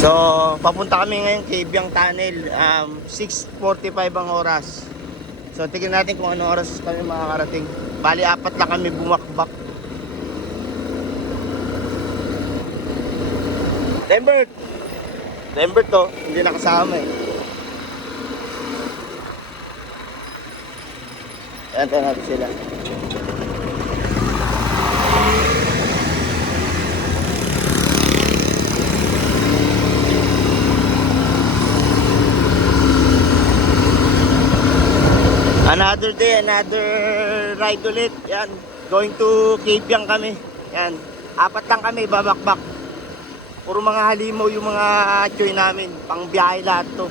So, papunta kami ngayon kay Biang Tunnel. 6:45 ang oras. So, tignan natin kung ano oras kami makakarating. Bali, 4 lang kami bumakbak. Lambert! Lambert to, hindi nakasama eh. Ayan, tayo natin sila. Another day, another ride ulit. Yan, going to Cabiang kami. Yan, 4 lang kami, babakbak. Puro mga halimaw yung mga choy namin. Pang biyahe lahat to.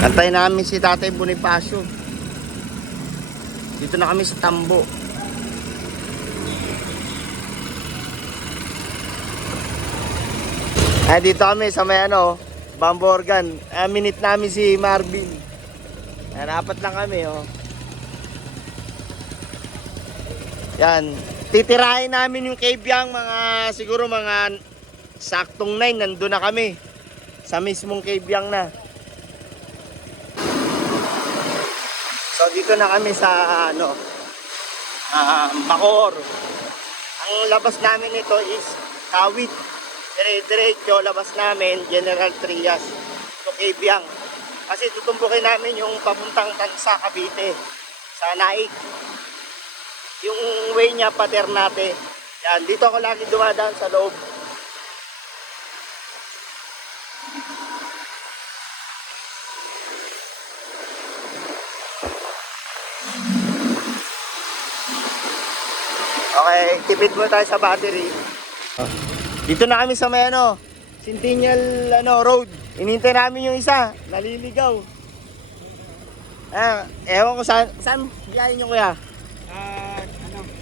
Antayin namin si Tatay Bonifacio. Dito na kami sa Tambo. Dito kami sa may Bamborgan. Minute namin si Marvin. Ayan, 4 lang kami Yan. Titirahin namin yung Cabiang siguro mga saktong 9. Nandun na kami. Sa mismong Cabiang na. So dito na kami sa Bacoor. Ang labas namin ito is Kawit. Dire-diretso labas namin General Trias to Cabiang. Kasi tutumbukin namin yung papuntang Tansa, Cavite sa Naik. Yung way niya Paternate. Yan, dito ako lagi dumadaan sa loob. Okay, tipid mo tayo sa battery. Dito na kami sa may Centennial Road. Inintay namin yung isa, naliligaw. Ewan ko saan biyahin nyo kuya?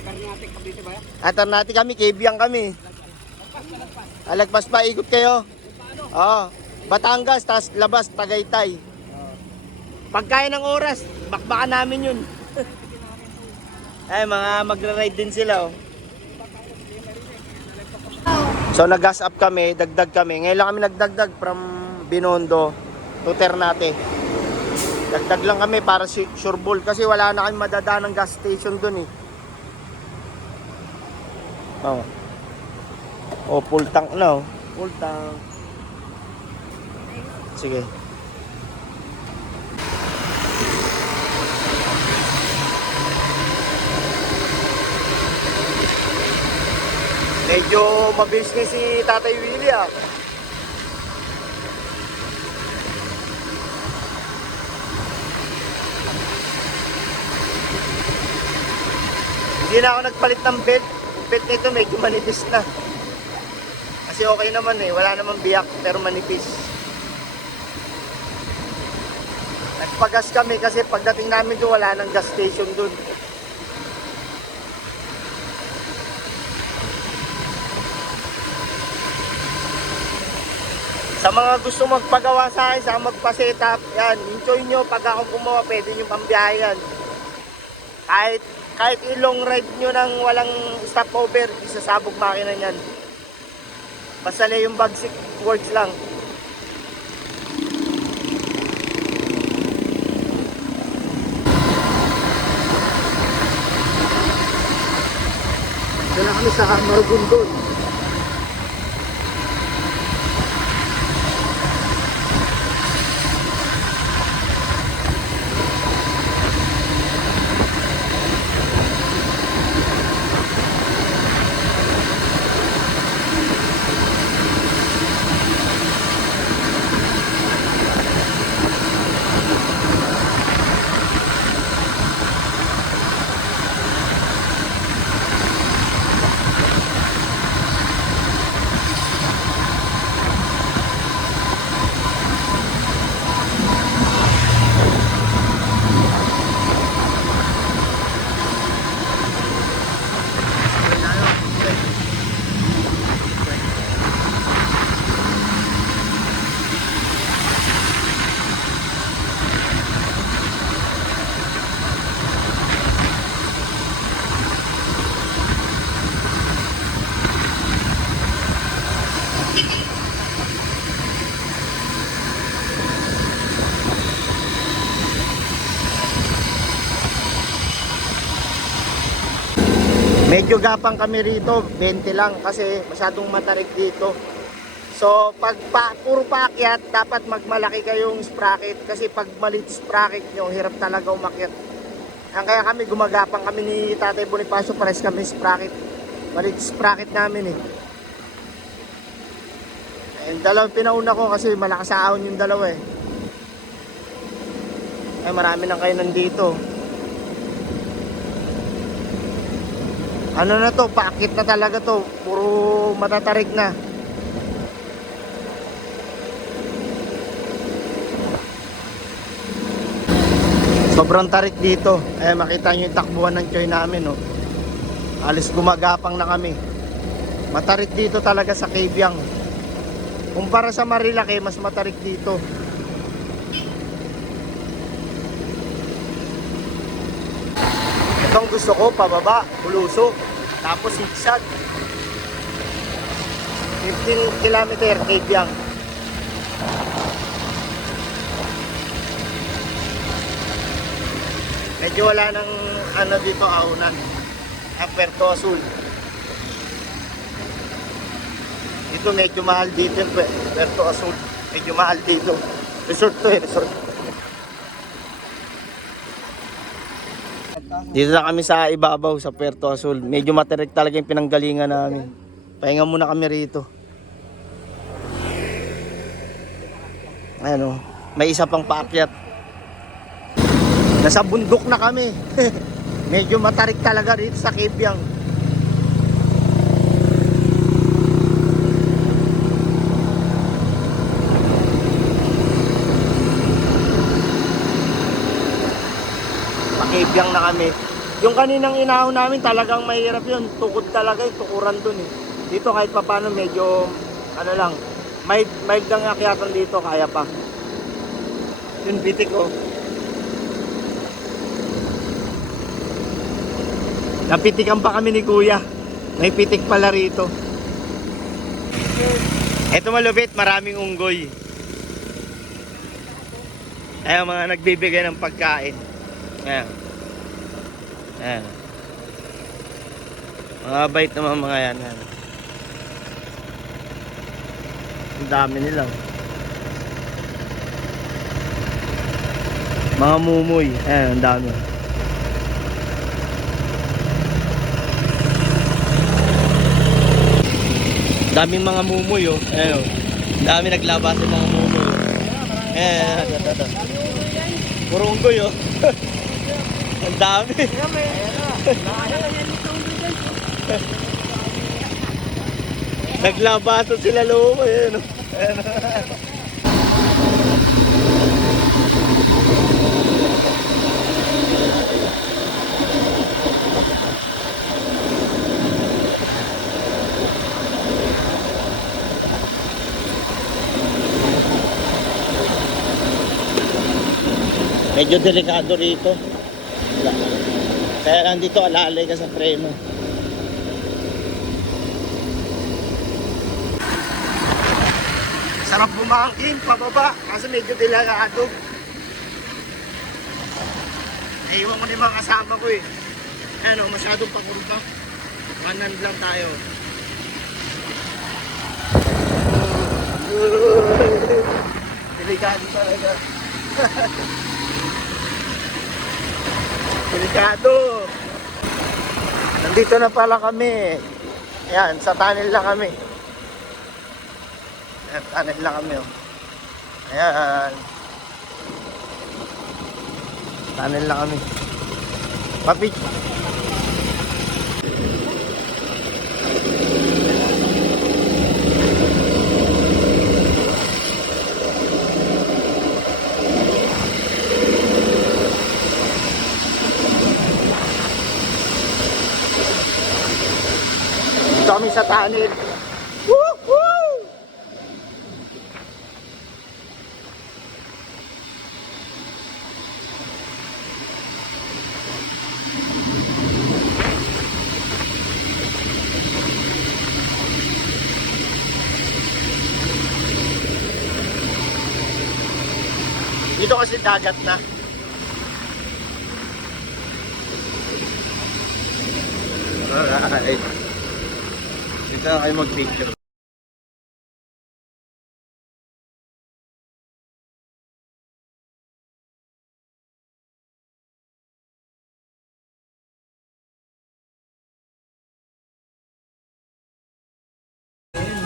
Ternate, Cavite ba? Ternate kami, Cabiang kami. Alagpas pa, ikot kayo. Batangas, tas labas, Tagaytay. Pagkaya ng oras, bakbakan namin yun. Mga magra-ride din sila So nag-gas up kami, dagdag kami. Ngayon lang kami nagdagdag from Binondo to Ternate. Dagdag lang kami para sureball kasi wala na kami madadaan ng gas station dun eh. Full tank na Full tank. Sige. Medyo mabilis nga si Tatay Willie Hindi na ako nagpalit ng belt. Yung belt nito medyo manipis na. Kasi okay naman wala namang biyak pero manipis. Nagpagas kami kasi pagdating namin doon wala nang gas station doon. Sa mga gusto magpagawa sa akin, sa magpa-setup, yan, enjoy nyo. Pag ako gumawa, pwede nyo pambiyahe yan. Kahit ilong ride nyo nang walang stopover, isasabog makina nyan. Basta na yung basic words lang. Ito na kami sa Maragondon. Medyo gapang kami rito, 20 lang kasi masyadong matarik dito. So pag puro paakyat, dapat magmalaki kayong sprocket kasi pag maliit sprocket nyo, hirap talaga umakyat. Kaya kami gumagapang kami ni Tatay Bonifacio, pares kami sprocket. Maliit sprocket namin eh. And dalawang pinauna ko kasi malakas sa ahon yung dalawa eh. Ay marami nang kayo nandito. Ano na to, paakit na talaga to. Puro matatarik na. Sobrang tarik dito. Eh makita nyo yung takbuhan ng choy namin oh. Alis gumagapang na kami. Matarik dito talaga sa Cabiang. Kumpara sa Marilaki, mas matarik dito. Itong gusto ko, pababa, bulusok, tapos zigzag. 15 kilometer, Cabiang. Medyo wala nang ano dito, aunan. Puerto Azul. Ito medyo mahal dito, Puerto Azul. Medyo mahal dito. Resort to eh, resort. Dito na kami sa ibabaw sa Puerto Azul. Medyo matarik talaga yung pinanggalingan namin. Pahinga muna kami rito. Ayan o, may isa pang paakyat. Nasa bundok na kami. Medyo matarik talaga dito sa Cabiang. Cabiang na kami. Yung kaninang inahon namin talagang mahirap yun. Tukod talaga yung tukuran dun eh. Dito kahit pa paano medyo ano lang, mild lang akyatan dito, kaya pa. Yung bitik oh. Napitikan pa kami ni Kuya. May pitik pala rito. Eto malupit, maraming unggoy. Ayan mga nagbibigay ng pagkain. Ayan. Ayan. Mga bait naman mga yan. Ayan. Ang dami nila. Mga mumoy. Ayan, ang dami. Daming mga mumoy oh. Ayan oh. Dami naglabas yung mga mumoy oh. Ayan. Puro unggoy oh. Ang dami. Naglabasan sila loob. Ayan o. Medyo delikado rito. Kaya lang dito alalay ka sa preno. Sarap bumangkin pababa kasi medyo delikado. Naiwan ko na yung mga kasama ko eh. Ano, masyadong pakurba. Kanan lang tayo. Delikado talaga. Delikado. Nandito na pala kami. Ayan, sa tunnel lang kami. Ayan, tunnel lang kami. Oh. Ayan. Tunnel lang kami. Papi. Kami sa tunnel. Woohoo! Dito kasi dagat na. Alright. Dito na kayo mag-picture.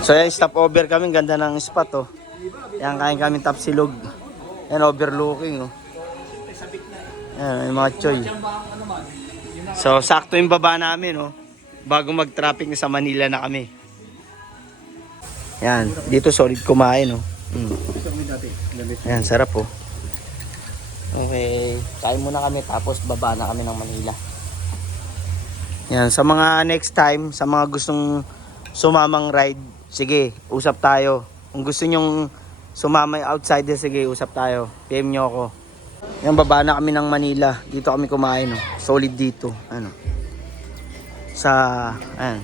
So yan, stop over kami. Ganda ng spot oh. Yan, kain kami Tapsilog. Yan, overlooking oh. Yan, yung mga choy. So sakto yung baba namin oh. Bago mag-traffic sa Manila na kami. Yan, dito solid kumain oh. Yan, sarap oh. Okay, kain muna kami tapos baba na kami ng Manila. Yan, sa mga next time, sa mga gustong sumamang ride, sige, usap tayo. Kung gusto nyong sumama outsider, sige, usap tayo. PM nyo ako. Yan, baba na kami ng Manila. Dito kami kumain, no? Solid dito. Ano? Sa, ayan.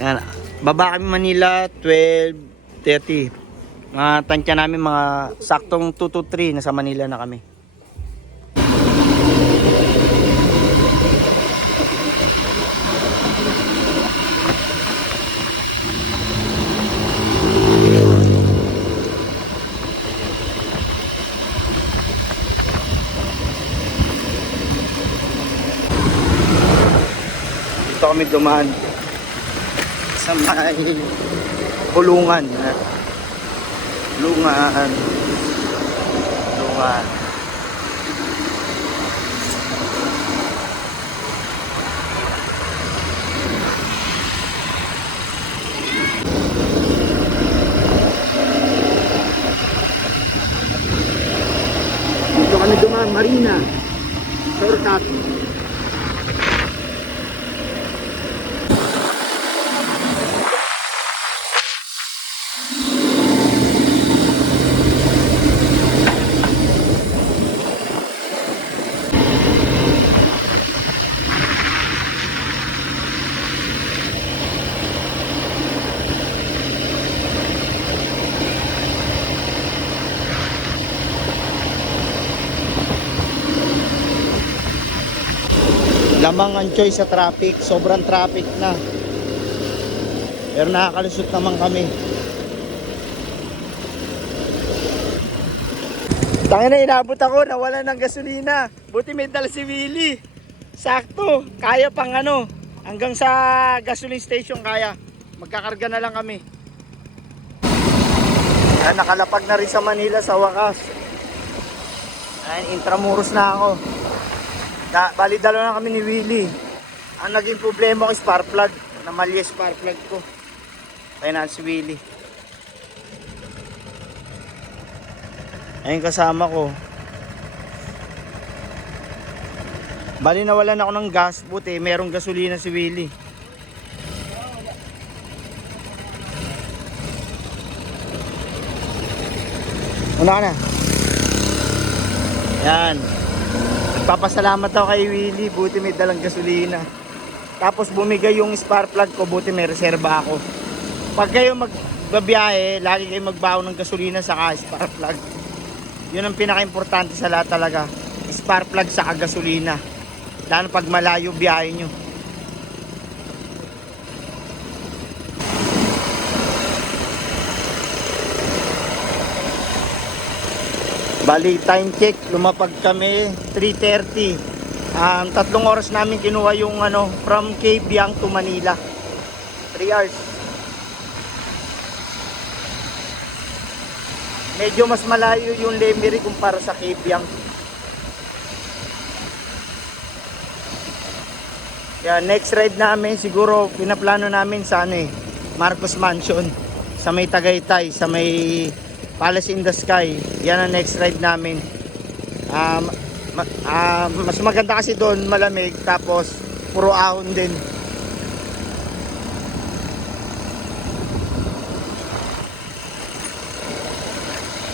Ayan, baba kami Manila, 12:30. Mga tansya namin, mga saktong 2 to 3, nasa Manila na kami. Dito kami dumaan sa may Bulungan. Bulungan. Dito kami dumaan, Marina. Shortcut. Lamang ang choice sa traffic, sobrang traffic na. Pero nakakalusot naman kami. Tangina na, inabot ako, nawala ng gasolina. Buti may dala si Willie. Sakto, kaya pang ano, hanggang sa gasoline station kaya. Magkakarga na lang kami. Yan, nakalapag na rin sa Manila sa wakas. Ayan, Intramuros na ako. Bali dalawa na kami ni Willie. Ang naging problema ko spark plug. Namalya spark plug ko. Kaya na si Willie. Ayun kasama ko. Bali nawalan ako ng gas. Buti merong gasolina si Willie. Una ka na. Yan. Papasalamat ako kay Willie, buti may dalang gasolina. Tapos bumigay yung spark plug ko, buti may reserba ako. Pag kayo magbabiyahe, lagi kayo magbaon ng gasolina saka spark plug. Yun ang pinaka-importante sa lahat talaga. Spark plug saka gasolina. Lalo pag malayo biyahe nyo. Bali, time check, lumapag kami 3:30. 3 oras namin kinuha yung from Kabyang to Manila. 3 hours. Medyo mas malayo yung Lemery kumpara sa Kabyang. Yan, next ride namin siguro pinaplano namin sa Marcos Mansion sa may Tagaytay, sa may Palace in the Sky. Yan ang next ride namin. Mas maganda kasi doon, malamig, tapos puro ahon din.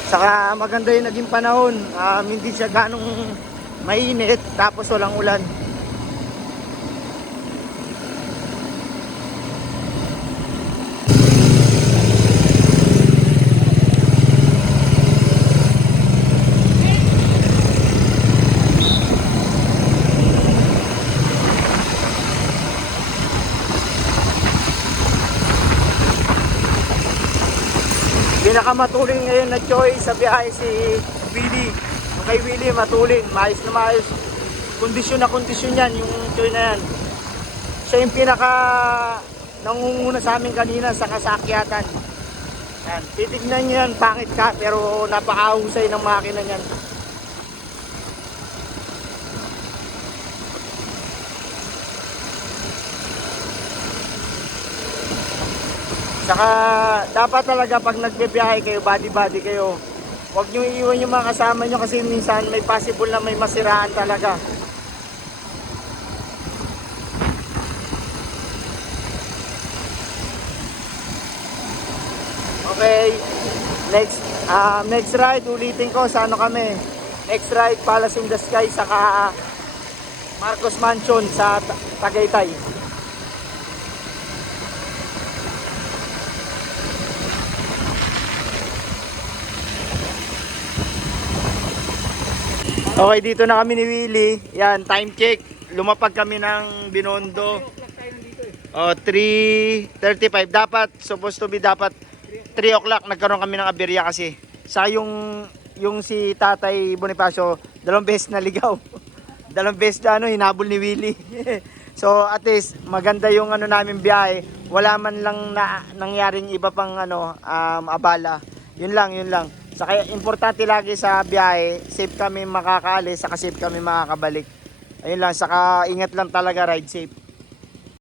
Saka maganda yung naging panahon. Hindi siya ganong mainit, tapos walang ulan. Pinakamatuling ngayon na choice sa biyahe si Willie. Yung kay Willie, matuling, maayos na maayos. Kondisyon na kondisyon yan, yung choice na yan. Siya yung pinaka nangunguna sa amin kanina sa kasakyatan. Yan. Titignan nyo yan, pangit ka, pero napakahusay ng makina niyan. Saka dapat talaga pag nagbibiyahe kayo, body-body kayo. Huwag nyo iiwan yung mga kasama nyo kasi minsan may possible na may masiraan talaga. Okay, next ride, ulitin ko sa ano kami. Next ride, Palace in the Sky, saka Marcos Mansion sa Tagaytay. Okay, dito na kami ni Willie. Yan, time check. Lumapag kami ng Binondo. Oh, 3:35. Dapat, supposed to be dapat 3 o'clock. Nagkaroon kami ng aberya kasi. Sa yung si Tatay Bonifacio, 2 beses naligaw. 2 beses na hinabol ni Willie. So at least maganda yung namin biyahe. Wala man lang nangyaring iba pang abala. Yun lang. Saka importante lagi sa biyahe, safe kami makakaalis, saka safe kami makakabalik. Ayun lang, saka ingat lang talaga, ride safe.